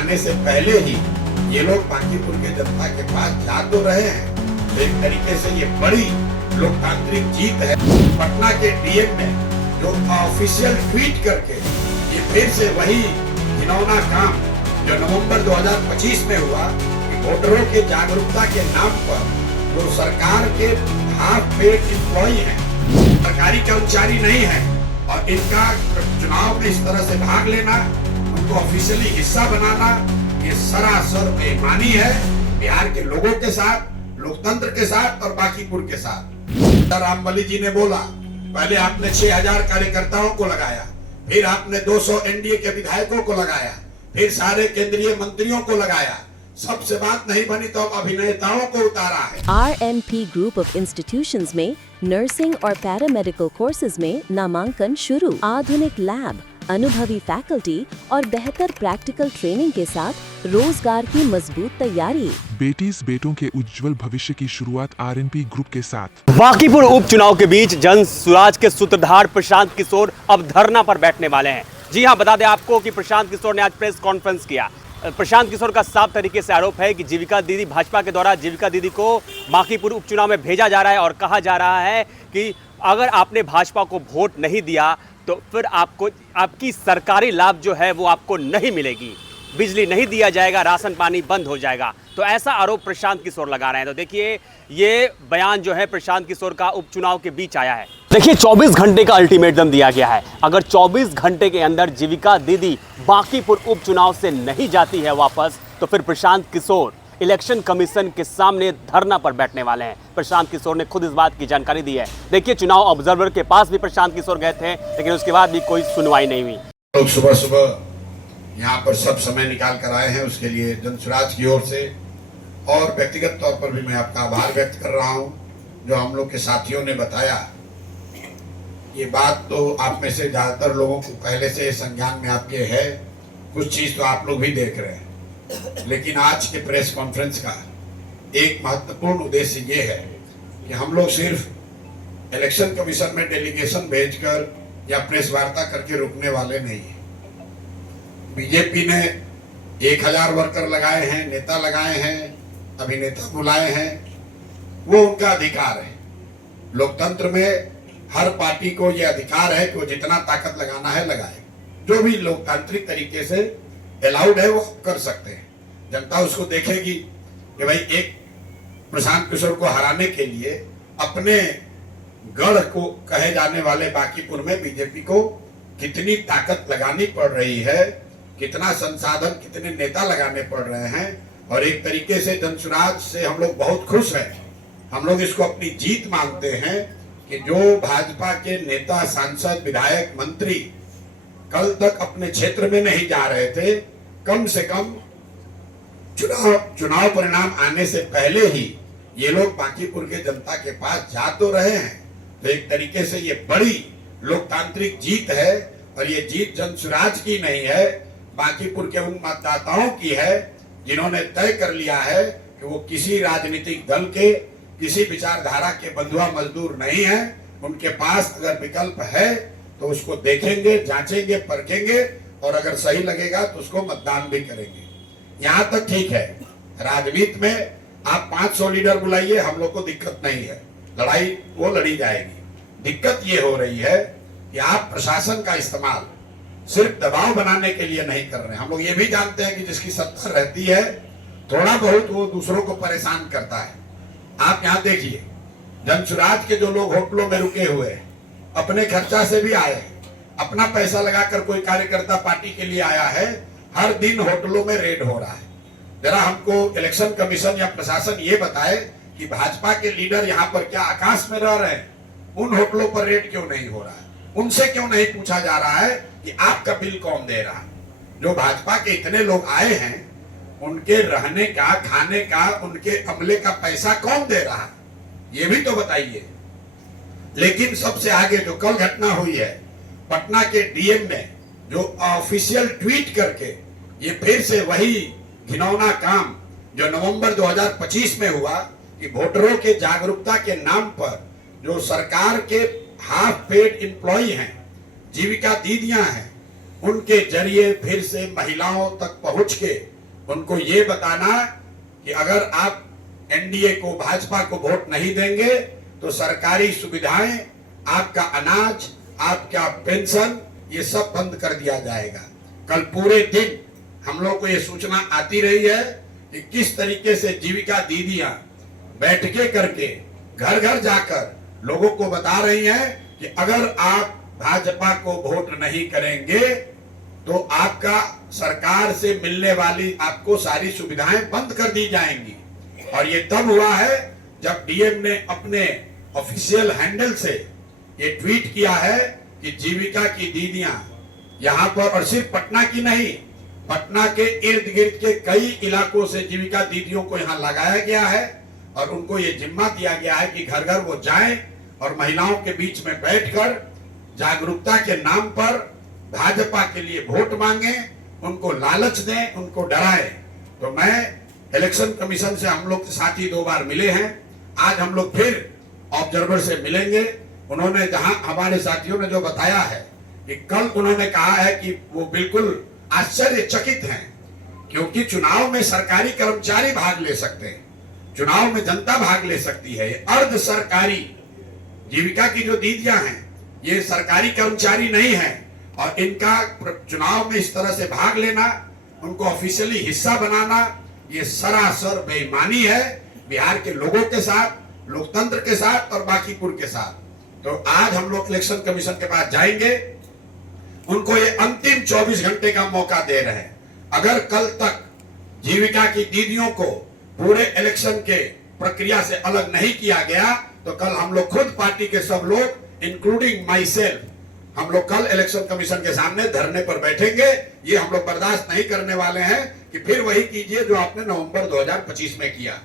आने से पहले ही ये लोग बांकीपुर के जनता के पास जा तो रहे हैं, तो एक तरीके से ये बड़ी लोकतांत्रिक जीत है। पटना के डीएम ने जो ऑफिशियल ट्वीट करके ये फिर से वही घिनौना काम जो नवंबर 2025 में हुआ कि वोटरों के जागरूकता के नाम पर जो सरकार के हाफ पेड एम्प्लॉई हैं, सरकारी कर्मचारी नहीं है, और इनका चुनाव में इस तरह से भाग लेना, उनको ऑफिशियली हिस्सा बनाना, ये सरासर बेईमानी है बिहार के लोगों के साथ, लोकतंत्र के साथ और बांकीपुर के साथ। रामबली जी ने बोला, पहले आपने 6000 कार्यकर्ताओं को लगाया, फिर आपने 200 एनडीए के विधायकों को लगाया, फिर सारे केंद्रीय मंत्रियों को लगाया, सबसे बात नहीं बनी तो अभिनेताओं को उतारा है। RNP ग्रुप ऑफ इंस्टीट्यूशंस में नर्सिंग और पैरामेडिकल कोर्सेज में नामांकन शुरू। आधुनिक लैब, अनुभवी फैकल्टी और बेहतर प्रैक्टिकल ट्रेनिंग के साथ रोजगार की मजबूत तैयारी। बेटीज बेटों के उज्जवल भविष्य की शुरुआत RNP ग्रुप के साथ। बांकीपुर उपचुनाव के बीच जन सुराज के सूत्रधार प्रशांत किशोर अब धरना पर बैठने वाले हैं। जी हां, बता दें आपको कि प्रशांत किशोर ने आज प्रेस कॉन्फ्रेंस किया। प्रशांत किशोर का साफ तरीके से आरोप है कि जीविका दीदी, भाजपा के द्वारा जीविका दीदी को बांकीपुर उपचुनाव में भेजा जा रहा है और कहा जा रहा है कि अगर आपने भाजपा को वोट नहीं दिया तो फिर आपकी सरकारी लाभ जो है वो आपको नहीं मिलेगी, बिजली नहीं दिया जाएगा, राशन पानी बंद हो जाएगा। तो ऐसा आरोप प्रशांत किशोर लगा रहे हैं। तो देखिए, ये बयान जो है प्रशांत किशोर का उपचुनाव के बीच आया है। देखिए, 24 घंटे का अल्टीमेटम दिया गया है। अगर 24 घंटे के अंदर जीविका दीदी बांकीपुर उपचुनाव से नहीं जाती है वापस, तो फिर प्रशांत किशोर इलेक्शन कमीशन के सामने धरना पर बैठने वाले हैं। प्रशांत किशोर ने खुद इस बात की जानकारी दी है। देखिए, चुनाव ऑब्जर्वर के पास भी प्रशांत किशोर गए थे, लेकिन उसके बाद भी कोई सुनवाई नहीं हुई। लोग सुबह सुबह यहाँ पर सब समय निकाल कर आए हैं, उसके लिए जनसुराज की ओर से और व्यक्तिगत तौर पर भी मैं आपका आभार व्यक्त कर रहा हूँ। जो हम लोग के साथियों ने बताया, ये बात तो आप में से ज्यादातर लोगों को पहले से संज्ञान में आपके है, कुछ चीज तो आप लोग भी देख रहे हैं, लेकिन आज के प्रेस कॉन्फ्रेंस का एक महत्वपूर्ण उद्देश्य ये है कि हम लोग सिर्फ इलेक्शन कमीशन में डेलीगेशन भेजकर या प्रेस वार्ता करके रुकने वाले नहीं हैं। बीजेपी ने 1000 वर्कर लगाए हैं, नेता लगाए हैं, अभिनेता बुलाए हैं, वो उनका अधिकार है। लोकतंत्र में हर पार्टी को यह अधिकार है कि वो जितना ताकत लगाना है लगाए, जो भी लोकतांत्रिक तरीके से अलाउड है वो कर सकते हैं। जनता उसको देखेगी कि भाई एक प्रशांत किशोर को हराने के लिए अपने गढ़ को कहे जाने वाले बांकीपुर में बीजेपी को कितनी ताकत लगानी पड़ रही है, कितना संसाधन, कितने नेता लगाने पड़ रहे हैं। और एक तरीके से जनसुराज से हम लोग बहुत खुश हैं। हम लोग इसको अपनी जीत मानते हैं कि जो भाजपा के नेता, सांसद, विधायक, मंत्री कल तक अपने क्षेत्र में नहीं जा रहे थे, कम से कम चुनाव परिणाम आने से पहले ही ये लोग बांकीपुर के जनता के पास जा तो रहे हैं। तो एक तरीके से ये बड़ी लोकतांत्रिक जीत है, और ये जीत जनसुराज की नहीं है, बांकीपुर के उन मतदाताओं की है जिन्होंने तय कर लिया है कि वो किसी राजनीतिक दल के, किसी विचारधारा के बंधुआ मजदूर नहीं है। उनके पास अगर विकल्प है तो उसको देखेंगे, जांचेंगे, परखेंगे, और अगर सही लगेगा तो उसको मतदान भी करेंगे। यहाँ तक ठीक है, राजनीति में आप 500 लीडर बुलाइए, हम लोग को दिक्कत नहीं है, लड़ाई वो लड़ी जाएगी। दिक्कत ये हो रही है कि आप प्रशासन का इस्तेमाल सिर्फ दबाव बनाने के लिए नहीं कर रहे हैं। हम लोग ये भी जानते हैं कि जिसकी सत्ता रहती है, थोड़ा बहुत वो दूसरों को परेशान करता है। आप यहाँ देखिए, जनसुराज के जो लोग होटलों में रुके हुए हैं, अपने खर्चा से भी आए, अपना पैसा लगाकर कोई कार्यकर्ता पार्टी के लिए आया है, हर दिन होटलों में रेड हो रहा है। जरा हमको इलेक्शन कमीशन या प्रशासन ये बताए कि भाजपा के लीडर यहाँ पर क्या आकाश में रह रहे हैं? उन होटलों पर रेड क्यों नहीं हो रहा है? उनसे क्यों नहीं पूछा जा रहा है कि आपका बिल कौन दे रहा है? जो भाजपा के इतने लोग आए हैं, उनके रहने का, खाने का, उनके अमले का पैसा कौन दे रहा है? ये भी तो बताइए। लेकिन सबसे आगे जो कल घटना हुई है, पटना के डीएम ने जो ऑफिशियल ट्वीट करके ये फिर से वही घिनौना काम जो नवंबर 2025 में हुआ कि वोटरों के जागरूकता के नाम पर जो सरकार के हाफ पेड एम्प्लॉई हैं, जीविका दीदियां हैं, उनके जरिए फिर से महिलाओं तक पहुंच के उनको ये बताना कि अगर आप एनडीए को, भाजपा को वोट नहीं देंगे तो सरकारी सुविधाएं, आपका अनाज, आपका पेंशन, ये सब बंद कर दिया जाएगा। कल पूरे दिन हम लोग को ये सूचना आती रही है कि किस तरीके से जीविका दीदियां बैठके करके घर घर जाकर लोगों को बता रही हैं कि अगर आप भाजपा को वोट नहीं करेंगे तो आपका सरकार से मिलने वाली आपको सारी सुविधाएं बंद कर दी जाएंगी। और ये तब हुआ है जब डीएम ने अपने ऑफिशियल हैंडल से ये ट्वीट किया है कि जीविका की दीदियां यहां पर, और सिर्फ पटना की नहीं, पटना के इर्द गिर्द के कई इलाकों से जीविका दीदियों को यहां लगाया गया है और उनको ये जिम्मा दिया गया है कि घर घर वो जाएं और महिलाओं के बीच में बैठकर जागरूकता के नाम पर भाजपा के लिए वोट मांगे, उनको लालच दें, उनको डराएं। तो मैं इलेक्शन कमीशन से हम लोग के साथ ही 2 बार मिले हैं, आज हम लोग फिर ऑब्जर्वर से मिलेंगे। उन्होंने जहां हमारे साथियों ने जो बताया है कि कल उन्होंने कहा है कि वो बिल्कुल आश्चर्यचकित हैं क्योंकि चुनाव में सरकारी कर्मचारी भाग ले सकते हैं, चुनाव में जनता भाग ले सकती है। अर्ध सरकारी जीविका की जो दीदियां हैं ये सरकारी कर्मचारी नहीं है और इनका चुनाव में इस तरह से भाग लेना, उनको ऑफिशियली हिस्सा बनाना, ये सरासर बेईमानी है बिहार के लोगों के साथ, लोकतंत्र के साथ और बाकीपुर के साथ। तो आज हम लोग इलेक्शन कमीशन के पास जाएंगे, उनको ये अंतिम 24 घंटे का मौका दे रहे हैं। अगर कल तक जीविका की दीदियों को पूरे इलेक्शन के प्रक्रिया से अलग नहीं किया गया तो कल हम लोग खुद पार्टी के सब लोग इंक्लूडिंग माई सेल्फ, हम लोग कल इलेक्शन कमीशन के सामने धरने पर बैठेंगे। ये हम लोग बर्दाश्त नहीं करने वाले हैं कि फिर वही कीजिए जो आपने नवंबर 2025 में किया।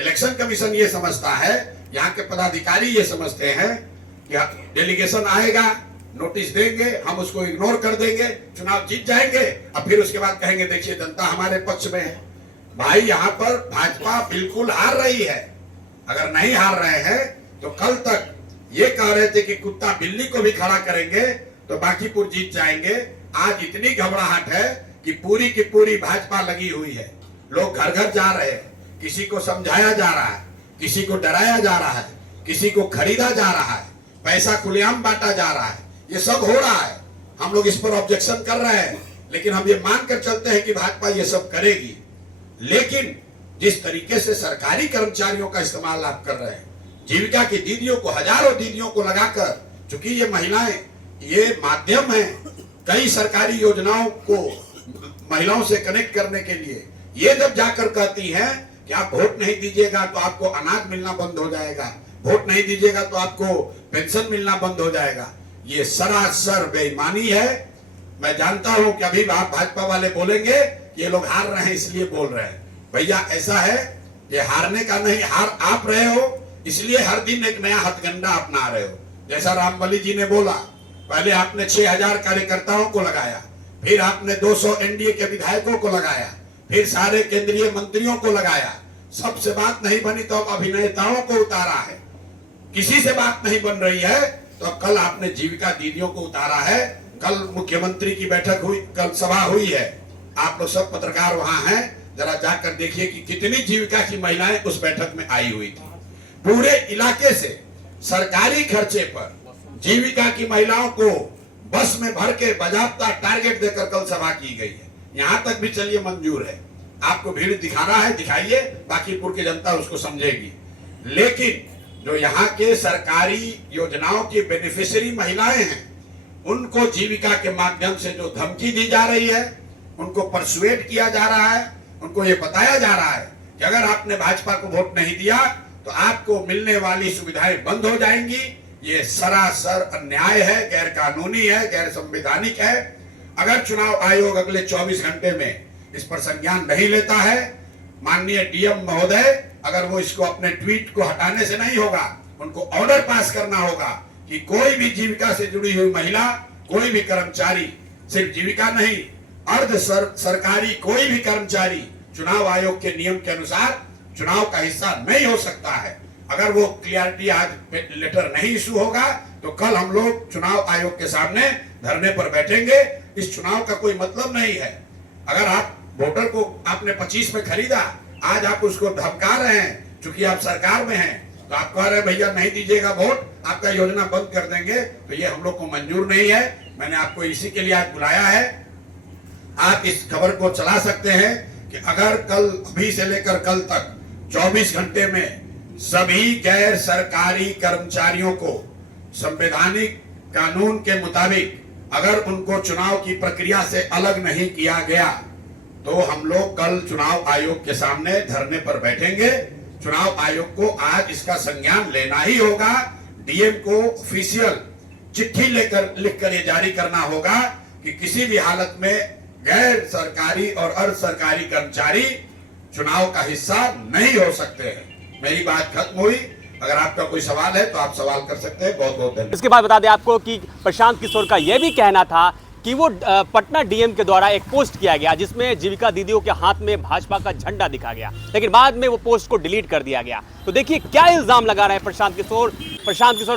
इलेक्शन कमीशन ये समझता है, यहाँ के पदाधिकारी ये समझते हैं कि डेलीगेशन आएगा, नोटिस देंगे, हम उसको इग्नोर कर देंगे, चुनाव जीत जाएंगे और फिर उसके बाद कहेंगे देखिए जनता हमारे पक्ष में है। भाई यहाँ पर भाजपा बिल्कुल हार रही है। अगर नहीं हार रहे हैं तो कल तक ये कह रहे थे कि कुत्ता बिल्ली को भी खड़ा करेंगे तो बाकीपुर जीत जाएंगे। आज इतनी घबराहट है कि पूरी की पूरी भाजपा लगी हुई है। लोग घर घर जा रहे हैं, किसी को समझाया जा रहा है, किसी को डराया जा रहा है, किसी को खरीदा जा रहा है, पैसा खुलेआम बांटा जा रहा है, ये सब हो रहा है। हम लोग इस पर ऑब्जेक्शन कर रहे हैं, लेकिन हम ये मानकर चलते हैं कि भाजपा ये सब करेगी। लेकिन जिस तरीके से सरकारी कर्मचारियों का इस्तेमाल आप कर रहे हैं, जीविका की दीदियों को, हजारों दीदियों को लगाकर, चूंकि ये महिलाएं ये माध्यम है कई सरकारी योजनाओं को महिलाओं से कनेक्ट करने के लिए, ये जब जाकर कहती हैं कि आप वोट नहीं दीजिएगा तो आपको अनाज मिलना बंद हो जाएगा, वोट नहीं दीजिएगा तो आपको पेंशन मिलना बंद हो जाएगा, ये सरासर बेईमानी है। मैं जानता हूं कि अभी आप भाजपा वाले बोलेंगे कि ये लोग हार रहे हैं इसलिए बोल रहे हैं। भैया ऐसा है, ये हारने का नहीं, हार आप रहे हो इसलिए हर दिन एक नया हथकंडा अपना रहे हो। जैसा रामबली जी ने बोला, पहले आपने 6000 कार्यकर्ताओं को लगाया, फिर आपने 200 एनडीए के विधायकों को लगाया, फिर सारे केंद्रीय मंत्रियों को लगाया, सबसे बात नहीं बनी तो अब अभिनेताओं को उतारा है, किसी से बात नहीं बन रही है तो अब कल आपने जीविका दीदियों को उतारा है। कल मुख्यमंत्री की बैठक हुई, कल सभा हुई है, आप लोग सब पत्रकार वहां हैं, जरा जाकर देखिए कि कितनी जीविका की महिलाएं उस बैठक में आई हुई थी। पूरे इलाके से सरकारी खर्चे पर जीविका की महिलाओं को बस में भर के बाजाबता टारगेट देकर कल सभा की गई है। यहां तक भी चलिए मंजूर है, आपको भीड़ दिखाना है दिखाइए, बाकीपुर की जनता उसको समझेगी। लेकिन जो यहाँ के सरकारी योजनाओं की बेनिफिशियरी महिलाएं हैं, उनको जीविका के माध्यम से जो धमकी दी जा रही है, उनको परसुएट किया जा रहा है, उनको ये बताया जा रहा है कि अगर आपने भाजपा को वोट नहीं दिया तो आपको मिलने वाली सुविधाएं बंद हो जाएंगी। ये सरासर अन्याय है, गैर कानूनी है, गैर संवैधानिक है। अगर चुनाव आयोग अगले 24 घंटे में इस पर संज्ञान नहीं लेता है, माननीय डीएम महोदय, अगर वो इसको अपने ट्वीट को हटाने से नहीं होगा, उनको ऑर्डर पास करना होगा कि कोई भी जीविका से जुड़ी हुई महिला, कोई भी कर्मचारी, सिर्फ जीविका नहीं, अर्ध सरकारी कोई भी कर्मचारी चुनाव आयोग के नियम के अनुसार चुनाव का हिस्सा नहीं हो सकता है। अगर वो क्लियरिटी आज लेटर नहीं इशू होगा तो कल हम लोग चुनाव आयोग के सामने धरने पर बैठेंगे इस चुनाव का कोई मतलब नहीं है। अगर आप वोटर को आपने 25 में खरीदा, आज आप उसको धमका रहे हैं, चूंकि आप सरकार में हैं, तो आप कह रहे हैं भैया नहीं दीजिएगा वोट, आपका योजना बंद कर देंगे, तो ये हम लोग को मंजूर नहीं है। मैंने आपको इसी के लिए आज बुलाया है। आप इस खबर को चला सकते हैं कि अगर कल, अभी से लेकर कल तक 24 घंटे में सभी गैर सरकारी कर्मचारियों को संवैधानिक कानून के मुताबिक अगर उनको चुनाव की प्रक्रिया से अलग नहीं किया गया, तो हम लोग कल चुनाव आयोग के सामने धरने पर बैठेंगे। चुनाव आयोग को आज इसका संज्ञान लेना ही होगा। डीएम को ऑफिशियल चिट्ठी लिखकर ये जारी करना होगा कि किसी भी हालत में गैर सरकारी और अर्ध सरकारी कर्मचारी चुनाव का हिस्सा नहीं हो सकते हैं। मेरी बात खत्म हुई। अगर आपका कोई सवाल है तो आप सवाल कर सकते हैं। बहुत बहुत धन्यवाद। इसके बाद बता दें आपको कि प्रशांत किशोर का यह भी कहना था कि वो पटना डीएम के द्वारा एक पोस्ट किया गया जिसमें जीविका दीदियों के हाथ में भाजपा का झंडा दिखा गया, लेकिन बाद में वो पोस्ट को डिलीट कर दिया गया। तो देखिए क्या इल्जाम लगा रहे हैं प्रशांत किशोर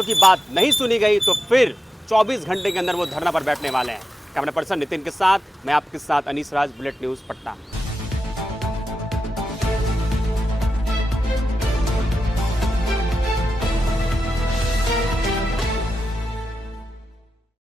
की बात नहीं सुनी गई तो फिर 24 घंटे के अंदर वो धरना पर बैठने वाले हैं। कैमरा पर्सन नितिन के साथ मैं आपके साथ अनीस राज, बुलेट न्यूज पटना।